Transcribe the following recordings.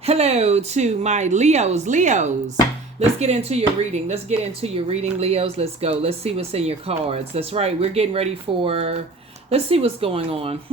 Hello to my Leos. Let's get into your reading. Leos. Let's go. Let's see what's in your cards. That's right. We're getting ready for. Let's see what's going on.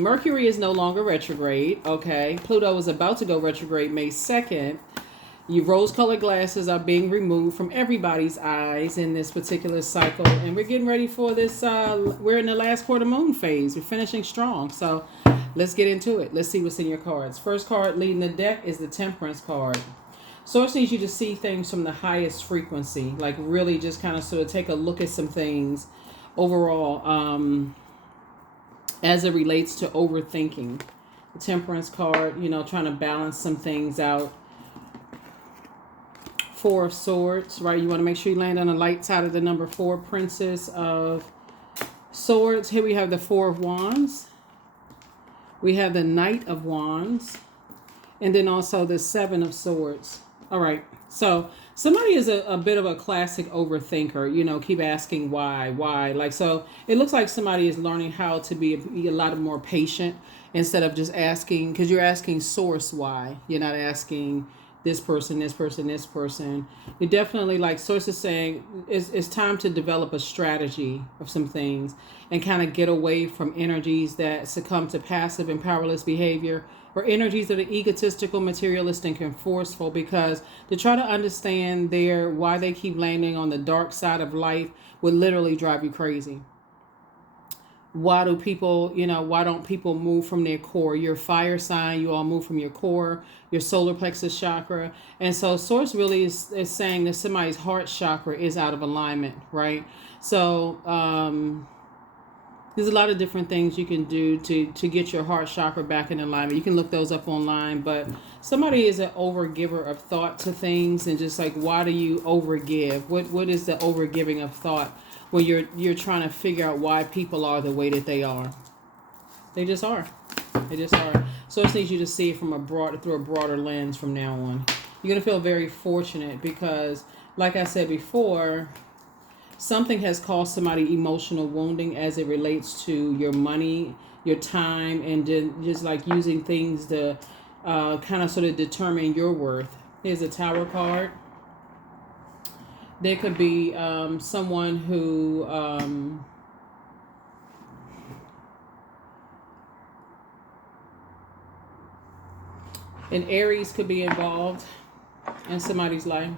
Mercury is no longer retrograde. Okay. Pluto is about to go retrograde May 2nd. Your rose-colored glasses are being removed from everybody's eyes in this particular cycle. And we're getting ready for this. We're in the last quarter moon phase. We're finishing strong. So let's get into it. Let's see what's in your cards. First card leading the deck is the Temperance card. Source needs you to see things from the highest frequency. Like really just kind of sort of take a look at some things overall as it relates to overthinking. The Temperance card, trying to balance some things out. Four of Swords, right? You want to make sure you land on the light side of the number 4, Princess of Swords. Here we have the Four of Wands. We have the Knight of Wands. And then also the Seven of Swords. All right. So somebody is a bit of a classic overthinker, keep asking why. Like, so it looks like somebody is learning how to be a lot more patient instead of just asking, because you're asking source why. You're not asking this person. You definitely, like Source is saying, it's time to develop a strategy of some things and kind of get away from energies that succumb to passive and powerless behavior or energies that are egotistical, materialistic, and forceful, because to try to understand why they keep landing on the dark side of life would literally drive you crazy. Why don't people move from their core? Your fire sign, you all move from your core, your solar plexus chakra. And so Source really is saying that somebody's heart chakra is out of alignment, right? So there's a lot of different things you can do to get your heart chakra back in alignment. You can look those up online, but somebody is an overgiver of thought to things, and just like, why do you overgive? What is the overgiving of thought when you're trying to figure out why people are the way that they are? They just are. So it needs you to see it through a broader lens from now on. You're gonna feel very fortunate because, like I said before, something has caused somebody emotional wounding as it relates to your money, your time, and just like using things to kind of sort of determine your worth. Here's a Tower card. There could be someone who an Aries could be involved in somebody's life.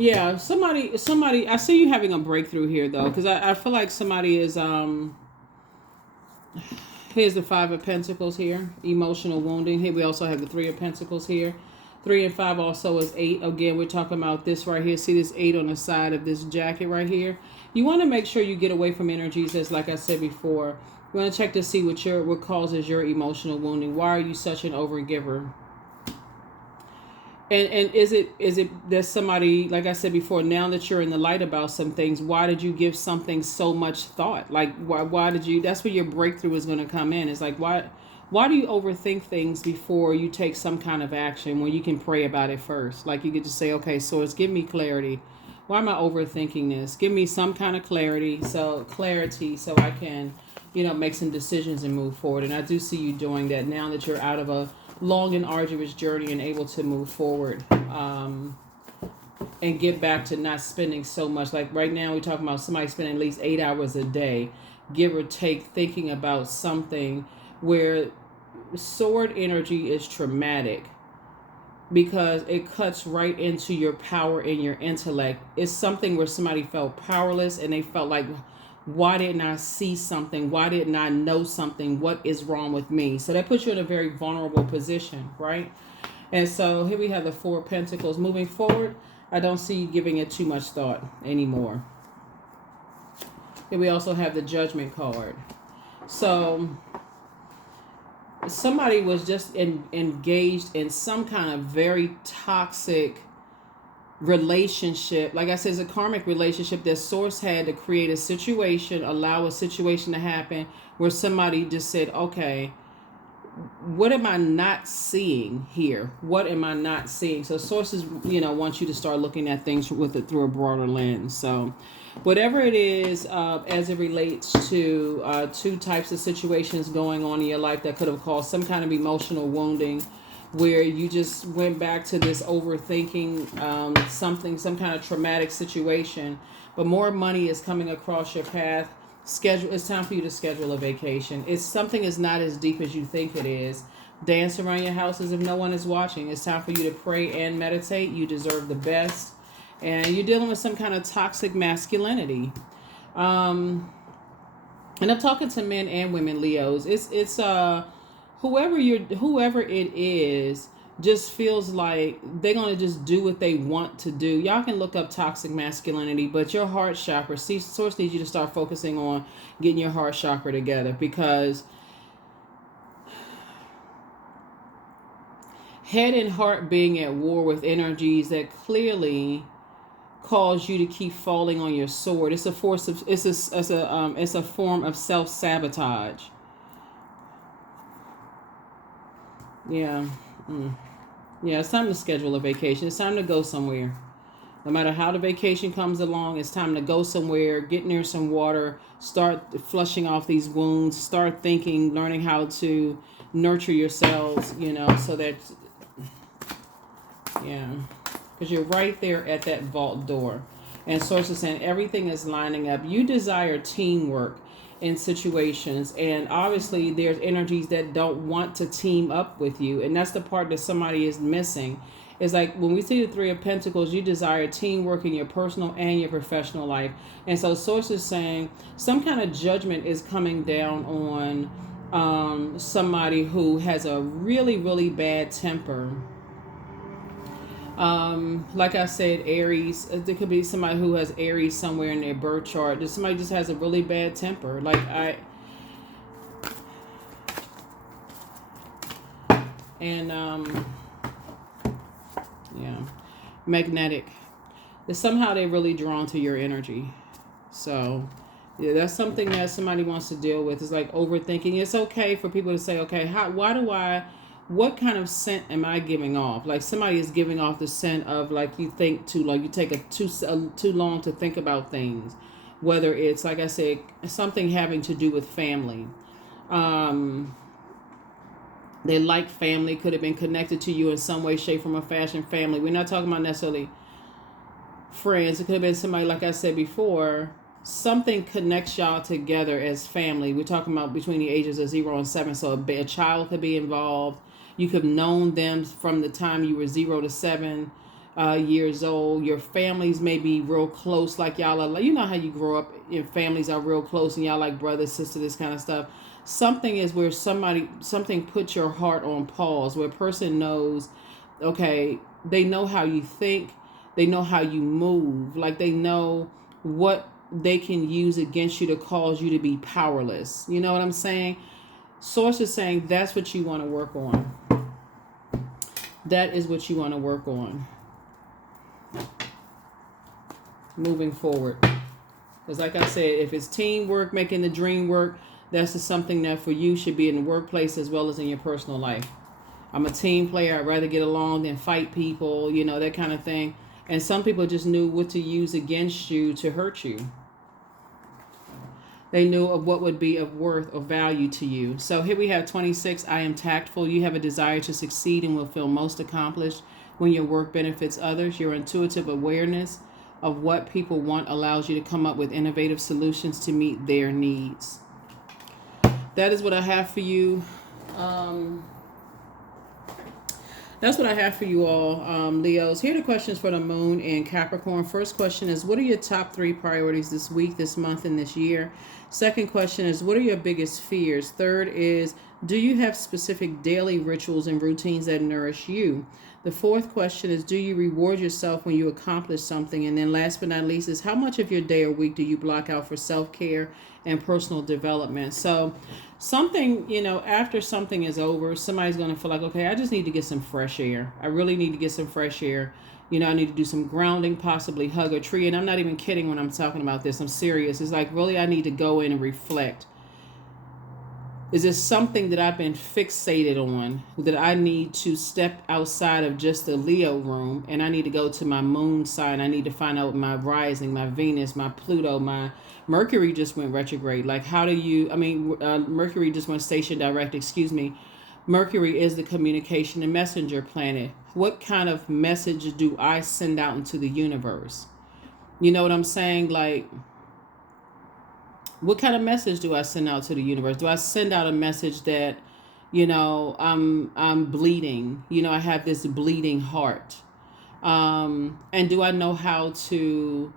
Yeah, somebody, I see you having a breakthrough here, though, because I feel like somebody is, here's the Five of Pentacles here, emotional wounding. Here we also have the Three of Pentacles here. 3 and 5 also is 8. Again, we're talking about this right here. See this 8 on the side of this jacket right here? You want to make sure you get away from energies that's, like I said before. You want to check to see what causes your emotional wounding. Why are you such an overgiver? And is it that somebody, like I said before, now that you're in the light about some things, why did you give something so much thought? Like, why did you, that's where your breakthrough is going to come in. It's like, why do you overthink things before you take some kind of action when you can pray about it first? Like, you could just say, okay, Source, give me clarity. Why am I overthinking this? Give me some kind of clarity so I can, make some decisions and move forward. And I do see you doing that now that you're out of a long and arduous journey and able to move forward and get back to not spending so much. Like right now we're talking about somebody spending at least 8 hours a day, give or take, thinking about something where sword energy is traumatic because it cuts right into your power and your intellect. It's something where somebody felt powerless and they felt like, why didn't I see something? Why didn't I know something? What is wrong with me? So that puts you in a very vulnerable position, right? And so here we have the Four of Pentacles. Moving forward, I don't see you giving it too much thought anymore. Here we also have the Judgment card. So somebody was just engaged in some kind of very toxic relationship. Like I said, it's a karmic relationship that Source had to create a situation, allow a situation to happen where somebody just said, okay, what am I not seeing here? What am I not seeing? So sources, want you to start looking at things through a broader lens. So whatever it is, as it relates to two types of situations going on in your life that could have caused some kind of emotional wounding, where you just went back to this overthinking some kind of traumatic situation, but more money is coming across your path. It's time for you to schedule a vacation. It's something is not as deep as you think it is. Dance around your house as if no one is watching. It's time for you to pray and meditate. You deserve the best. And you're dealing with some kind of toxic masculinity. And I'm talking to men and women, Leos. It's whoever it is just feels like they're going to just do what they want to do. Y'all can look up toxic masculinity, but your heart chakra, source needs you to start focusing on getting your heart chakra together, because head and heart being at war with energies that clearly cause you to keep falling on your sword. It's a form of self-sabotage. Yeah. Yeah, it's time to schedule a vacation. It's time to go somewhere. No matter how the vacation comes along, it's time to go somewhere, get near some water, start flushing off these wounds, start thinking, learning how to nurture yourselves, so that, because you're right there at that vault door. And source is saying everything is lining up. You desire teamwork in situations, and obviously there's energies that don't want to team up with you, and that's the part that somebody is missing. It's like when we see the Three of Pentacles, you desire teamwork in your personal and your professional life. And so source is saying some kind of judgment is coming down on somebody who has a really, really bad temper. Like I said, Aries, there could be somebody who has Aries somewhere in their birth chart. Somebody just has a really bad temper. Magnetic. Somehow they're really drawn to your energy. So, yeah, that's something that somebody wants to deal with. It's like overthinking. It's okay for people to say, okay, what kind of scent am I giving off? Like somebody is giving off the scent of like you think too long, you take too long to think about things. Whether it's, like I said, something having to do with family. They like family, could have been connected to you in some way, shape, form, or fashion. Family. We're not talking about necessarily friends. It could have been somebody, like I said before, something connects y'all together as family. We're talking about between the ages of 0 and 7. So a child could be involved. You could have known them from the time you were 0 to 7 years old. Your families may be real close, like y'all are. You know how you grow up, your families are real close and y'all like brother, sister, this kind of stuff. Something is where something puts your heart on pause, where a person knows, okay, they know how you think, they know how you move, like they know what they can use against you to cause you to be powerless. You know what I'm saying? Source is saying that's what you want to work on. That is what you want to work on. Moving forward. Because like I said, if it's teamwork, making the dream work, that's just something that for you should be in the workplace as well as in your personal life. I'm a team player. I'd rather get along than fight people, that kind of thing. And some people just knew what to use against you to hurt you. They knew of what would be of worth or value to you. So here we have 26. I am tactful. You have a desire to succeed and will feel most accomplished when your work benefits others. Your intuitive awareness of what people want allows you to come up with innovative solutions to meet their needs. That is what I have for you. That's what I have for you all, Leos. Here are the questions for the moon in Capricorn. First question is, what are your top 3 priorities this week, this month, and this year? Second question is, what are your biggest fears? Third is, do you have specific daily rituals and routines that nourish you? The fourth question is, do you reward yourself when you accomplish something? And then last but not least is, how much of your day or week do you block out for self-care and personal development? So something, after something is over, somebody's going to feel like, okay, I just need to get some fresh air. I really need to get some fresh air. I need to do some grounding, possibly hug a tree. And I'm not even kidding when I'm talking about this. I'm serious. It's like, really, I need to go in and reflect. Is it something that I've been fixated on, that I need to step outside of just the Leo room, and I need to go to my moon sign? I need to find out my rising, my Venus, my Pluto, my Mercury just went retrograde. Like, how do you, Mercury just went station direct, excuse me. Mercury is the communication and messenger planet. What kind of message do I send out into the universe? You know what I'm saying? Like, what kind of message do I send out to the universe? Do I send out a message that, I'm bleeding? I have this bleeding heart. And do I know how to,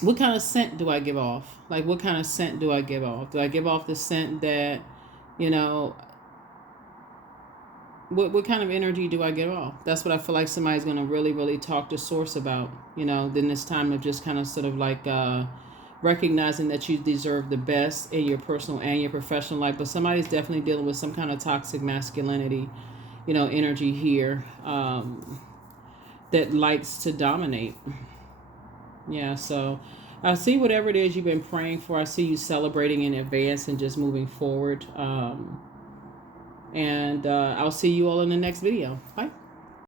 what kind of scent do I give off? Like, what kind of scent do I give off? Do I give off the scent that, you know, what kind of energy do I give off? That's what I feel like somebody's going to really, really talk to source about, then this time of just kind of sort of like, recognizing that you deserve the best in your personal and your professional life. But somebody's definitely dealing with some kind of toxic masculinity, energy here, that likes to dominate. Yeah, so I see whatever it is you've been praying for. I see you celebrating in advance and just moving forward. And I'll see you all in the next video. Bye.